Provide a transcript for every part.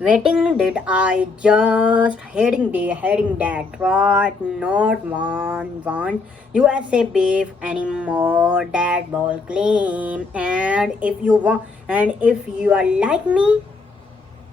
Waiting, did I just heading that right? Not one want USA beef anymore. That ball claim. And if you are like me,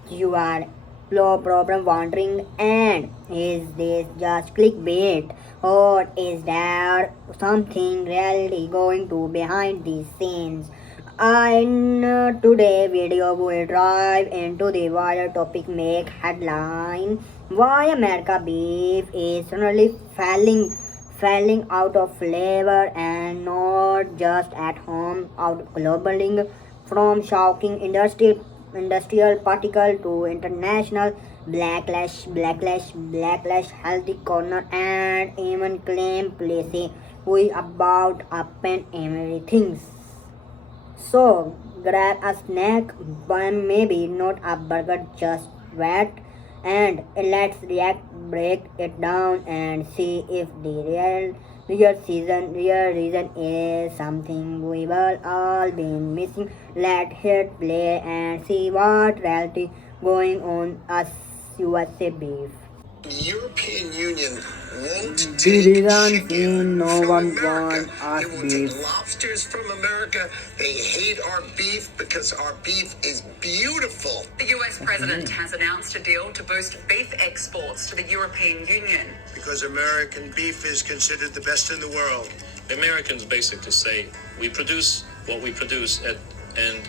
you are no problem wondering. And is this just clickbait, or is there something really going to behind these scenes? In today video we dive into the wider topic make headline why America beef is suddenly falling out of flavor, and not just at home, out globally, from shocking industrial particle to international backlash, healthy corner, and even claim policy. We about up and everything. So grab a snack, but maybe not a burger, just wet, and let's break it down and see if the real reason is something we've all been missing. Let's hit play and see what reality going on us USA beef. The European Union won't The take reason chicken no from one America. want us They won't take beef. lobsters from America. They hate our beef because our beef is beautiful. The US president has announced a deal to boost beef exports to the European Union. Because American beef is considered the best in the world. Americans basically say we produce what we produce and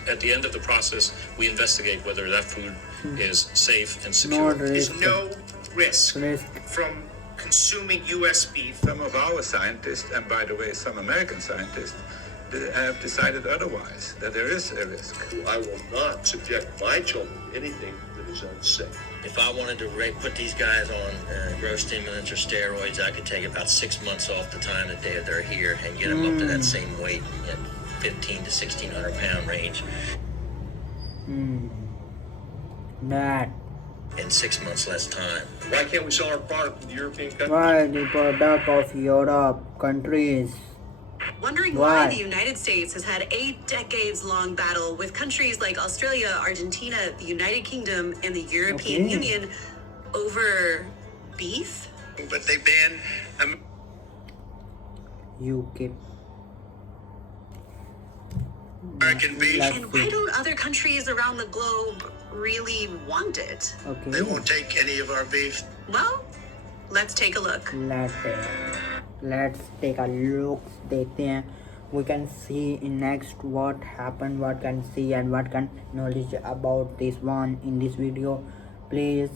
at the end of the process we investigate whether that food is safe and secure. There's no risk Risk. from consuming U.S. beef. Some of our scientists, and by the way, some American scientists, have decided otherwise, that there is a risk. I will not subject my children to anything that is unsafe. If I wanted to put these guys on growth stimulants or steroids, I could take about 6 months off the time that they're here and get them up to that same weight at 15 to 1600 pound range That in 6 months less time. Why can't we sell our product to the European countries? why the product of Europe countries. Wondering Why? why the United States has had a decades-long battle with countries like Australia, Argentina, the United Kingdom, and the European Okay. Union over beef? But they ban UK. American beef. Let's And why see. don't other countries around the globe really want it? Okay. They won't take any of our beef. Well, let's take a look. Let's take a look. देखते हैं. We can see in next what happened, what can see, and what can knowledge about this one in this video. Please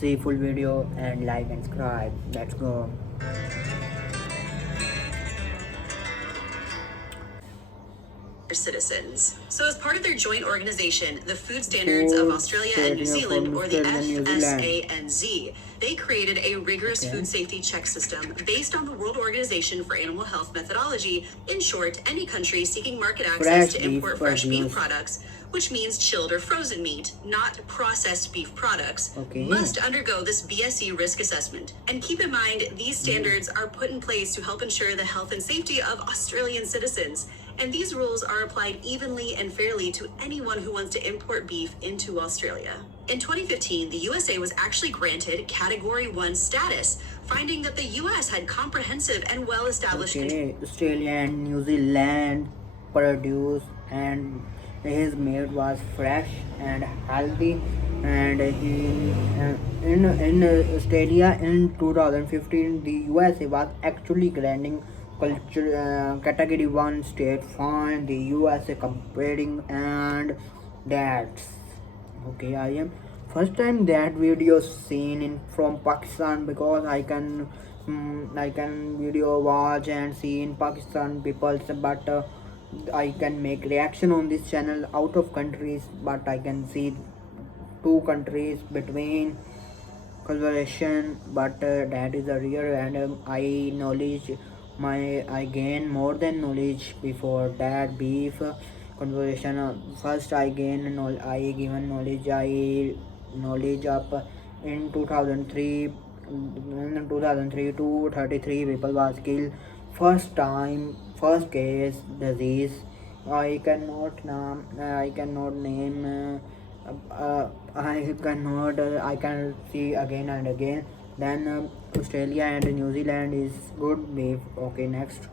see full video and like and subscribe. Let's go. Citizens. So as part of their joint organization, the Food Standards of Australia and New Zealand, or the FSANZ, they created a rigorous food safety check system based on the World Organization for Animal Health methodology. In short, any country seeking market access to import fresh beef products, which means chilled or frozen meat, not processed beef products, must undergo this BSE risk assessment. And keep in mind, these standards are put in place to help ensure the health and safety of Australian citizens. And these rules are applied evenly and fairly to anyone who wants to import beef into Australia. In 2015, the USA was actually granted Category 1 status, finding that the US had comprehensive and well-established Australia and New Zealand produce, and his meat was fresh and healthy. And in Australia in 2015, the USA was actually granting category 1 state fine the USA comparing, and that's okay. I am first time that video seen in from Pakistan, because I can video watch and see in Pakistan people, but I can make reaction on this channel out of countries, but I can see two countries between conversation, but that is a real random. I gain more than knowledge before that beef conversation. First I gain I given knowledge up in 2003. In 2003 to 33 people was killed. First case disease. I cannot name I cannot. I can see again and again. Then Australia and New Zealand is good beef. Okay, next.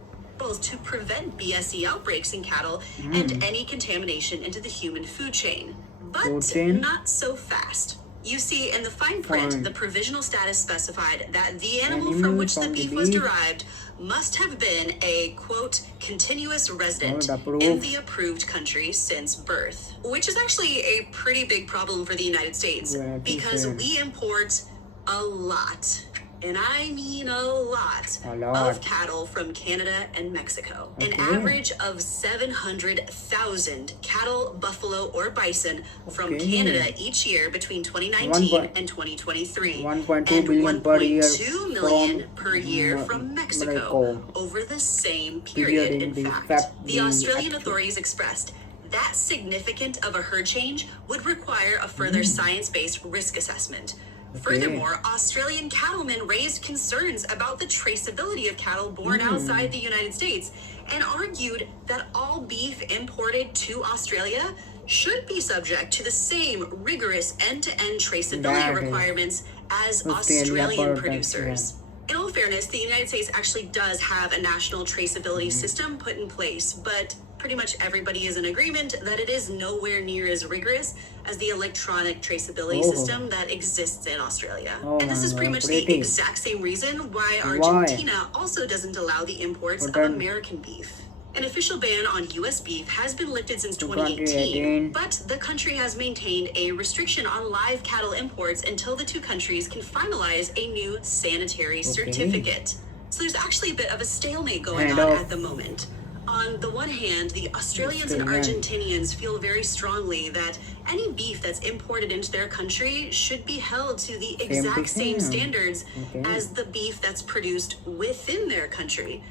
To prevent BSE outbreaks in cattle and any contamination into the human food chain. Food But chain? not so fast. You see, in the fine print, Fine. the provisional status specified that the animal from Animal which the from the beef was beef. derived must have been a, quote, continuous resident Oh, the in proof. the approved country since birth. Which is actually a pretty big problem for the United States Yeah, because sure. we import a lot. And I mean a lot A lot. of cattle from Canada and Mexico. An Okay. average of 700,000 cattle, buffalo, or bison from Okay. Canada each year between 2019 One and 2023. 1.2 and billion per year 1.2 million from per year from Mexico over the same period. In fact, the Australian authorities expressed that significant of a herd change would require a further science-based risk assessment. Furthermore, Australian cattlemen raised concerns about the traceability of cattle born outside the United States and argued that all beef imported to Australia should be subject to the same rigorous end-to-end traceability That is requirements as Australia Australian product, producers. In all fairness, the United States actually does have a national traceability system put in place, but pretty much everybody is in agreement that it is nowhere near as rigorous as the electronic traceability system that exists in Australia. Oh And this is my pretty God, much the pretty. exact same reason why Why? Argentina also doesn't allow the imports of But then- American beef. An official ban on U.S. beef has been lifted since 2018, 2018, but the country has maintained a restriction on live cattle imports until the two countries can finalize a new sanitary certificate. So there's actually a bit of a stalemate going Kind on of. at the moment. On the one hand, the Australians and Australian. Argentinians feel very strongly that any beef that's imported into their country should be held to the exact same standards Okay. as the beef that's produced within their country.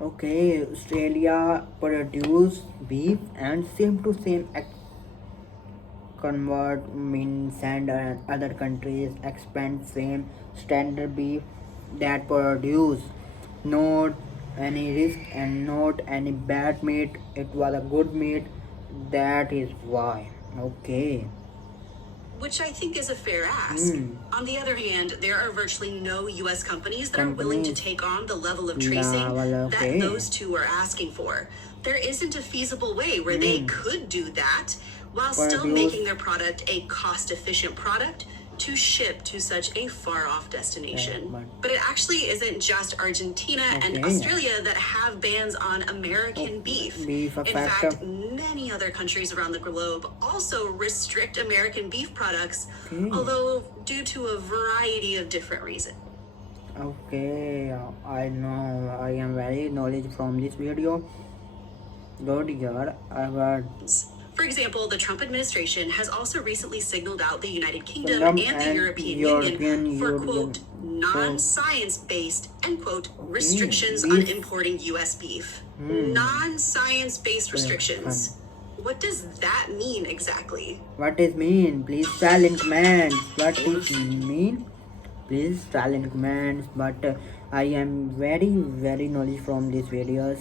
Okay, Australia produce beef and same to same convert means and other countries expand same standard beef that produce not any risk and not any bad meat. It was a good meat. That is why. Okay. Which I think is a fair ask. On the other hand, there are virtually no U.S. companies that are willing to take on the level of tracing okay. that those two are asking for. There isn't a feasible way where they could do that while still Produce- making their product a cost-efficient product to ship to such a far-off destination. But it actually isn't just Argentina and Okay. Australia that have bans on American beef. beef In factor. fact, many other countries around the globe also restrict American beef products, Okay. although due to a variety of different reasons. Okay, I know. I am very knowledge from this video. Good year. I got For example, the Trump administration has also recently signaled out the United Kingdom Kingdom and the and European European Union for, Union quote, for- non-science-based, end quote, restrictions on beef. importing U.S. beef. Non-science-based restrictions. What does that mean exactly? What is mean? Please tell in comments. What is mean? Please tell in comments. But I am very knowledge from these videos.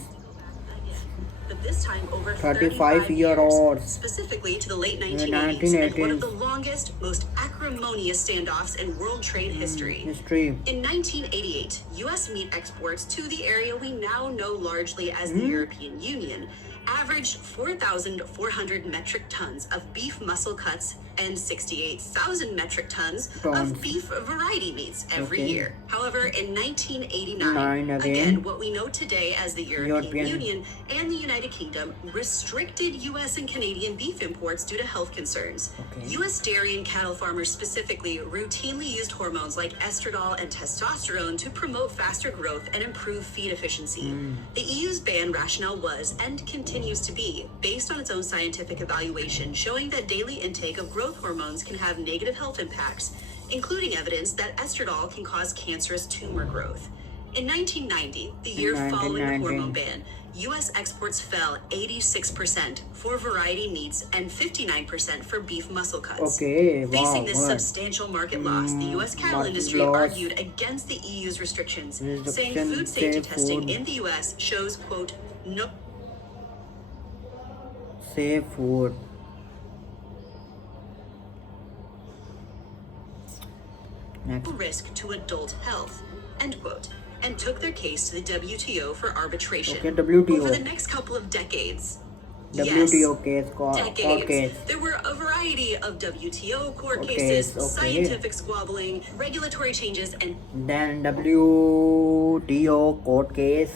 But this time over 35 years, years. specifically to the late In 1980s, and one of 1980s. the longest, most acrimonious standoffs in world trade history. History. In 1988, U.S. meat exports to the area we now know largely as the European Union averaged 4,400 metric tons of beef muscle cuts and 68,000 metric tons Tons. of beef variety meats every Okay. year. However, in 1989, Nine again. again, what we know today as the European European. Union and the United Kingdom restricted U.S. and Canadian beef imports due to health concerns. Okay. U.S. dairy and cattle farmers specifically routinely used hormones like estradiol and testosterone to promote faster growth and improve feed efficiency. The EU's ban rationale was, and continues to be, based on its own scientific evaluation, showing that daily intake of growth hormones can have negative health impacts, including evidence that estradiol can cause cancerous tumor growth. In 1990, the year following the 1990. hormone ban, U.S. exports fell 86% for variety meats and 59% for beef muscle cuts. Okay, wow, Facing this good. substantial market loss, the U.S. cattle Market industry loss. argued against the EU's restrictions, saying Restriction, food safety safe testing food. in the U.S. shows, quote, no Safe food. Next. risk to adult health, end quote, and took their case to the WTO for arbitration. Okay, WTO. Over the next couple of decades. WTO case, court Decades. case. There were a variety of WTO court Okay, cases, okay. scientific squabbling, regulatory changes, and Then WTO court case.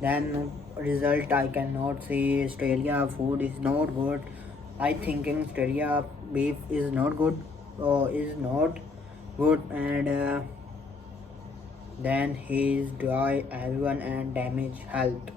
Then result I cannot see. Australia food is not good. I thinking Australia beef is not good. Is not good, and then he's die everyone and damage health.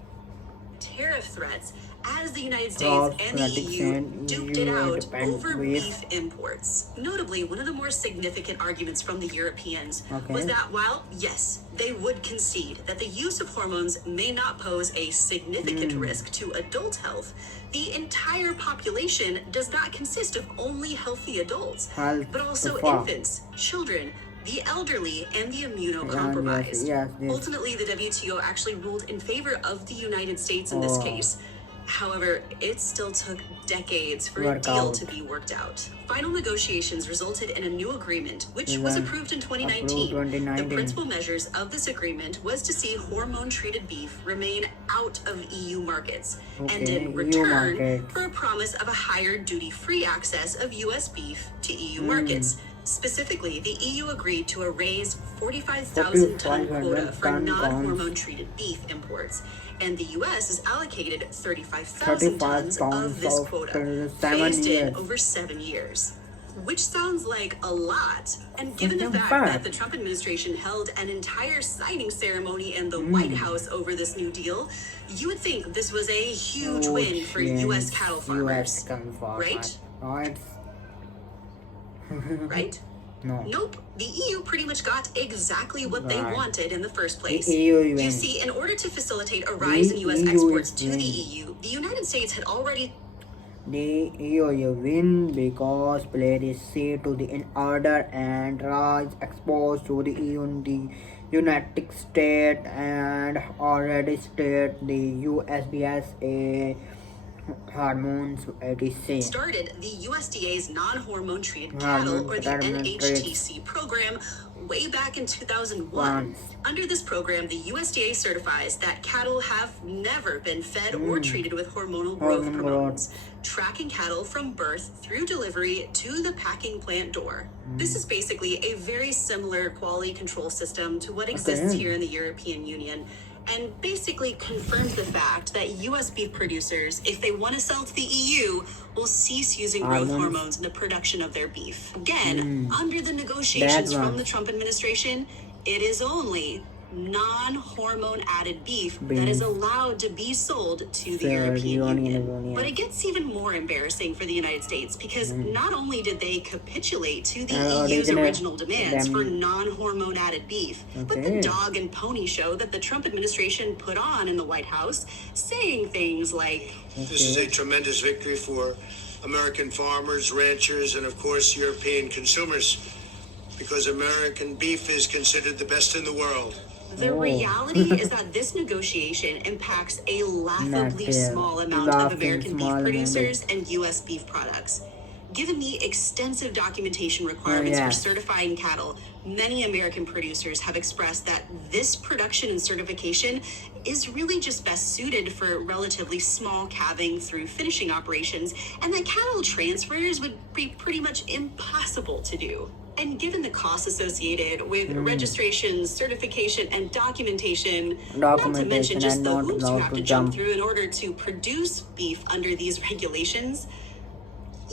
tariff threats as the United Cross States and the EU and duked it EU out depend over with- beef imports. Notably, one of the more significant arguments from the Europeans Okay. was that while, yes, they would concede that the use of hormones may not pose a significant risk to adult health, the entire population does not consist of only healthy adults, Health but also so far. infants, children, the elderly, and the immunocompromised. Yes. Ultimately, the WTO actually ruled in favor of the United States in this Oh. case. However, it still took decades for a Work deal out. to be worked out. Final negotiations resulted in a new agreement, which was Then approved in approved 2019. 2019. The principal measures of this agreement was to see hormone-treated beef remain out of EU markets, and Okay, in EU return, markets. for a promise of a higher duty-free access of US beef to EU markets. Specifically, the EU agreed to a raised 45,000 ton quota for 45,000 non-hormone treated beef imports, and the US is allocated 35,000 tons of this quota, 7 phased in years. over 7 years. Which sounds like a lot, and given the Something fact bad. that the Trump administration held an entire signing ceremony in the Hmm. White House over this new deal, you would think this was a huge win for US cattle farmers, right? Right? Right? No. Nope. The EU pretty much got exactly what they Right. wanted in the first place. The EU You wins. see, in order to facilitate a rise in US EU exports to the wins. EU, the United States had already The EU win because played is C to the in order and rise exposed to the EU in the United States and already state the USDS a hormones 86. started the USDA's non-hormone treated Hormone cattle, or the treatment NHTC program, way back in 2001. Under this program, the USDA certifies that cattle have never been fed or treated with hormonal growth Hormone hormones, tracking cattle from birth through delivery to the packing plant door. This is basically a very similar quality control system to what exists here in the European Union, and basically confirms the fact that US beef producers, if they want to sell to the EU, will cease using growth Hormones. hormones in the production of their beef. Again, under the negotiations That from one. the Trump administration, it is only non-hormone added beef that Beef. is allowed to be sold to the So, European Union. Union. But it gets even more embarrassing for the United States because not only did they capitulate to the EU's original demands for non-hormone added beef, but the Okay. dog and pony show that the Trump administration put on in the White House, saying things like, This is a tremendous victory for American farmers, ranchers, and of course European consumers, because American beef is considered the best in the world. the reality is that this negotiation impacts a laughably Massive. small amount of Laughing American beef small amount. producers and U.S. beef products. Given the extensive documentation requirements for yes. certifying cattle, many American producers have expressed that this production and certification is really just best suited for relatively small calving through finishing operations, and that cattle transfers would be pretty much impossible to do. And given the costs associated with registration, certification, and documentation, not to mention Documentation just and the not hoops you allowed have to to jump jump. through in order to produce beef under these regulations,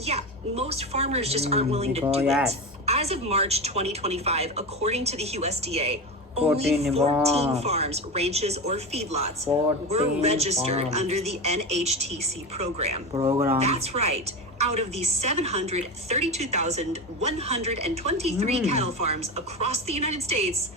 yeah, most farmers just aren't willing to do yes. it. As of March 2025, according to the USDA, only 14 14 farms, ranches, or feedlots were 14 registered farms. under the NHTC program. Program. That's right. Out of the 732,123 cattle farms across the United States,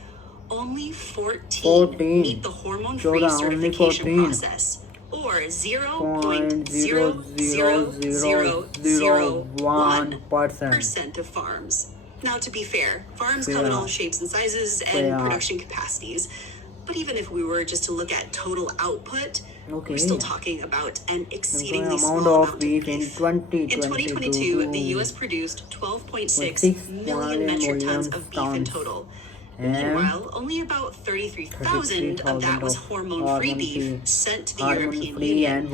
only 14 meet the hormone-free Choda, only certification 14. process, or 0.00001% of farms. Now, to be fair, farms come in all shapes and sizes and production capacities. But even if we were just to look at total output, Okay. We're still talking about an exceedingly amount small of amount of beef beef. in 2022 In 2022, the U.S. produced 12.6 million metric tons of beef in total. Meanwhile, only about 33,000 of that was hormone-free beef sent to the European Union.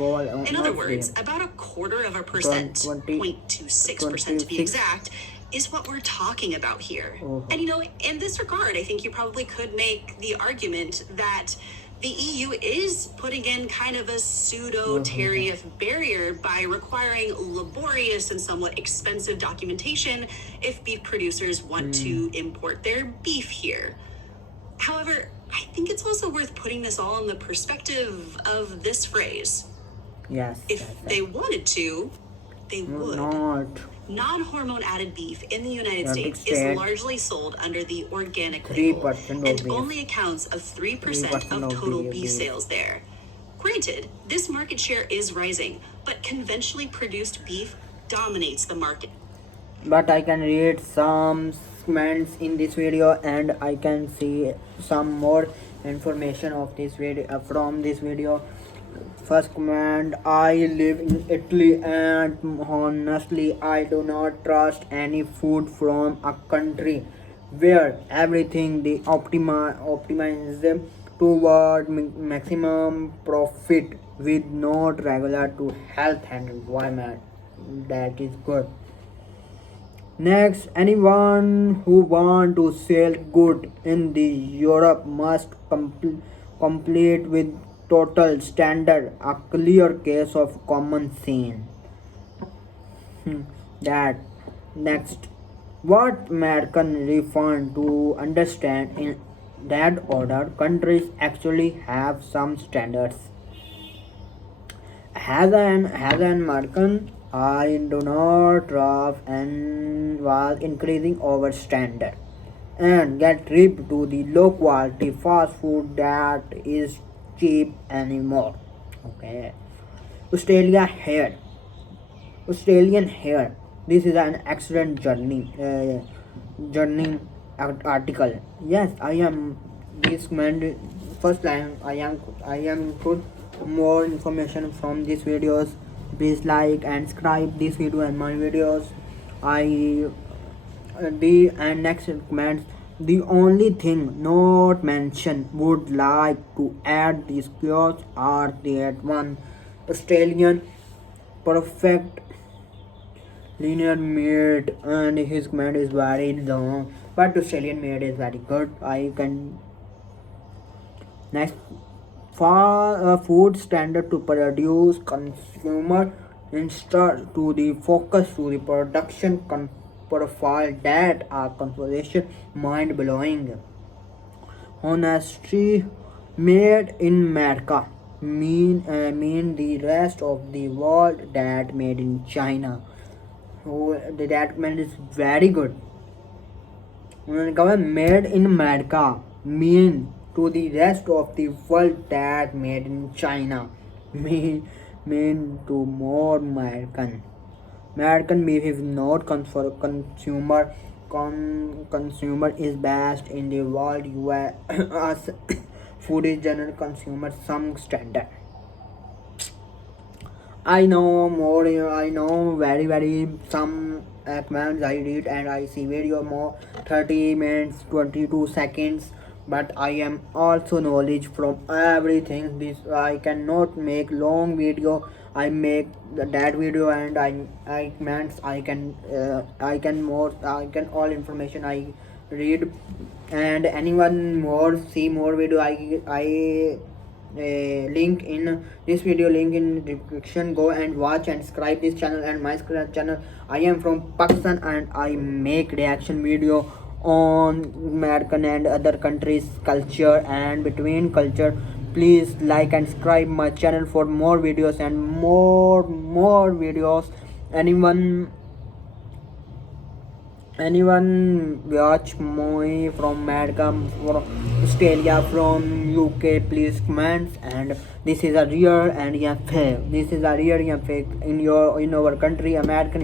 In other words, about 0.25%, 0.26% to be exact, is what we're talking about here. And in this regard, I think you probably could make the argument that the EU is putting in kind of a pseudo tariff barrier by requiring laborious and somewhat expensive documentation if beef producers want to import their beef here. However, I think it's also worth putting this all in the perspective of this phrase. Yes. If they wanted to, they would. Not. Non-hormone added beef in the United States is largely sold under the organic 3% label of and beef. only accounts of 3% of total beef sales there. Granted, this market share is rising, but conventionally produced beef dominates the market. But I can read some comments in this video and I can see some more information of this video from this video. First comment: I live in Italy and honestly I do not trust any food from a country where everything they optimize toward maximum profit with not regular to health and environment. That is good. Next, anyone who want to sell good in the Europe must complete with total standard, a clear case of common sense. That next, what American refund to understand in that order, countries actually have some standards. As an American, I do not trust and was increasing our standard and get tripped to the low quality fast food that is cheap anymore. Okay. Australia here. Australian here. This is an excellent journey article. Yes, I am this man. First line. I am put more information from these videos. Please like and subscribe this video and my videos. I the and next comments. The only thing not mentioned would like to add these cures are that one Australian perfect linear meat and his command is very long, but Australian meat is very good. I can next for a food standard to produce consumer instead to the focus to the production profile that are conversation mind blowing. Honesty made in America mean the rest of the world that made in China. Oh, the document is very good. Made in America mean to the rest of the world that made in China. Mean to more American. American beef is not for consumer. Consumer is best in the world. US food is general consumer some standard. I know more. I know very some commands I read and I see video more 30 minutes 22 seconds. But I am also knowledge from everything. This I cannot make long video. I make that video and I commands I can more I can all information I read and anyone more see more video I link in this video link in description. Go and watch and subscribe this channel and my channel. I am from Pakistan and I make reaction video on American and other countries culture and between culture. Please like and subscribe my channel for more videos and more videos. Anyone watch movie from America, from Australia, from UK, please comment. And this is a real and yeah fake. This is a real and fake in our country, American.